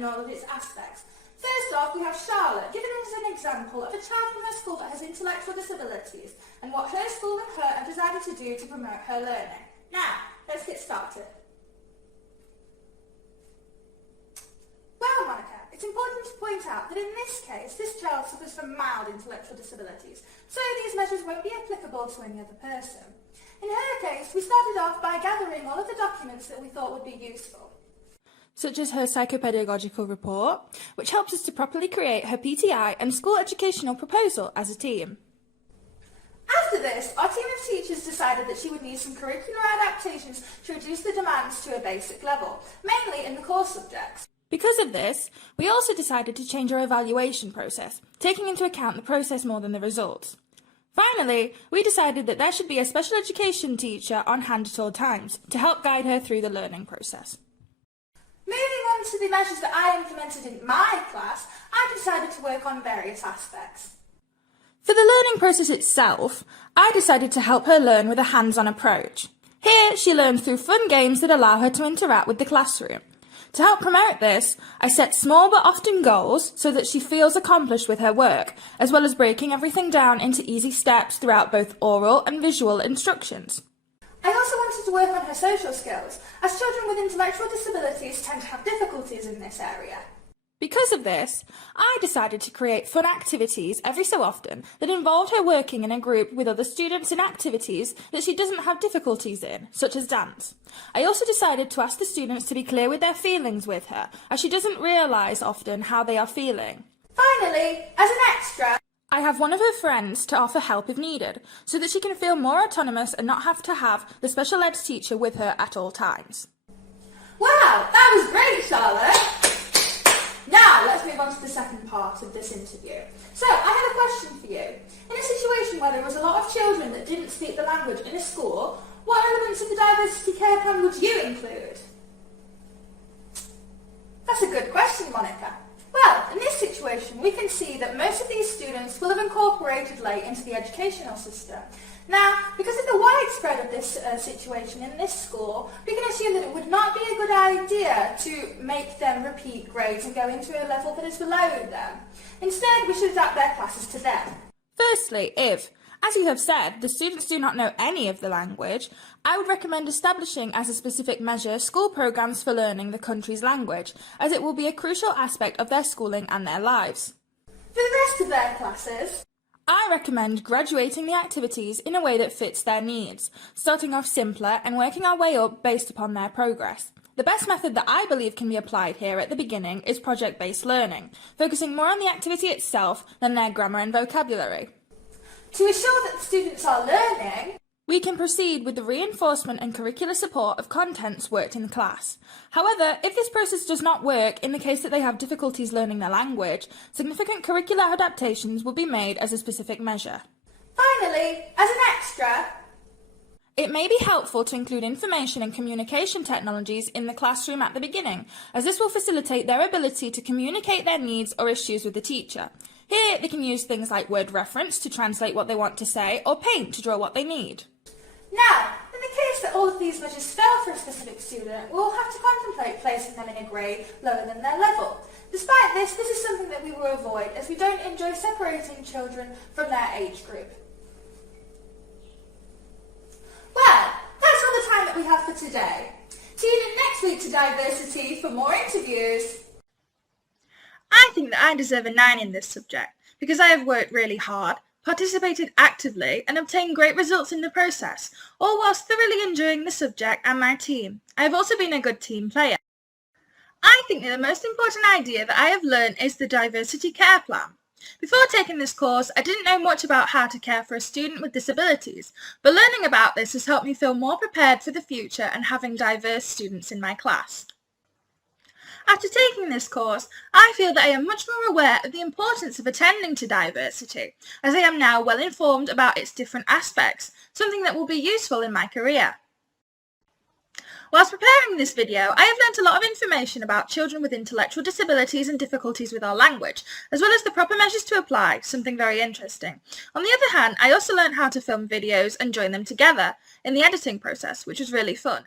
in all of its aspects. First off, we have Charlotte, giving us an example of a child from her school that has intellectual disabilities and what her school and her have decided to do to promote her learning. Now, let's get started. Well, Monica, it's important to point out that in this case, this child suffers from mild intellectual disabilities, so these measures won't be applicable to any other person. In her case, we started off by gathering all of the documents that we thought would be useful, such as her psychopedagogical report, which helps us to properly create her PTI and school educational proposal as a team. After this, our team of teachers decided that she would need some curricular adaptations to reduce the demands to a basic level, mainly in the core subjects. Because of this, we also decided to change our evaluation process, taking into account the process more than the results. Finally, we decided that there should be a special education teacher on hand at all times to help guide her through the learning process. Moving on to the measures that I implemented in my class, I decided to work on various aspects. For the learning process itself, I decided to help her learn with a hands-on approach. Here, she learned through fun games that allow her to interact with the classroom. To help promote this, I set small but often goals so that she feels accomplished with her work, as well as breaking everything down into easy steps throughout both oral and visual instructions. I also wanted to work on her social skills, as children with intellectual disabilities tend to have difficulties in this area. Because of this, I decided to create fun activities every so often that involved her working in a group with other students in activities that she doesn't have difficulties in, such as dance. I also decided to ask the students to be clear with their feelings with her, as she doesn't realise often how they are feeling. Finally, as an extra, I have one of her friends to offer help if needed, so that she can feel more autonomous and not have to have the special ed teacher with her at all times. Wow, that was great, Charlotte! Now, let's move on to the second part of this interview. So, I have a question for you. In a situation where there was a lot of children that didn't speak the language in a school, what elements of the diversity care plan would you include? That's a good question, Monica. Well, in this situation, we can see that most of these students will have incorporated late into the educational system. Now, because of the widespread of this situation in this school, we can assume that it would not be a good idea to make them repeat grades and go into a level that is below them. Instead, we should adapt their classes to them. Firstly, if, as you have said, the students do not know any of the language, I would recommend establishing as a specific measure school programmes for learning the country's language, as it will be a crucial aspect of their schooling and their lives. For the rest of their classes, I recommend graduating the activities in a way that fits their needs, starting off simpler and working our way up based upon their progress. The best method that I believe can be applied here at the beginning is project-based learning, focusing more on the activity itself than their grammar and vocabulary. To ensure that the students are learning, we can proceed with the reinforcement and curricular support of contents worked in class. However, if this process does not work in the case that they have difficulties learning their language, significant curricular adaptations will be made as a specific measure. Finally, as an extra, it may be helpful to include information and communication technologies in the classroom at the beginning, as this will facilitate their ability to communicate their needs or issues with the teacher. Here, they can use things like word reference to translate what they want to say, or paint to draw what they need. Now, in the case that all of these measures fail for a specific student, we'll have to contemplate placing them in a grade lower than their level. Despite this, this is something that we will avoid, as we don't enjoy separating children from their age group. Well, that's all the time that we have for today. Tune in next week to Diversity for more interviews. I think that I deserve a 9 in this subject because I have worked really hard, participated actively and obtained great results in the process, all whilst thoroughly enjoying the subject and my team. I have also been a good team player. I think that the most important idea that I have learned is the diversity care plan. Before taking this course, I didn't know much about how to care for a student with disabilities, but learning about this has helped me feel more prepared for the future and having diverse students in my class. After taking this course, I feel that I am much more aware of the importance of attending to diversity, as I am now well informed about its different aspects, something that will be useful in my career. Whilst preparing this video, I have learnt a lot of information about children with intellectual disabilities and difficulties with our language, as well as the proper measures to apply, something very interesting. On the other hand, I also learnt how to film videos and join them together in the editing process, which was really fun.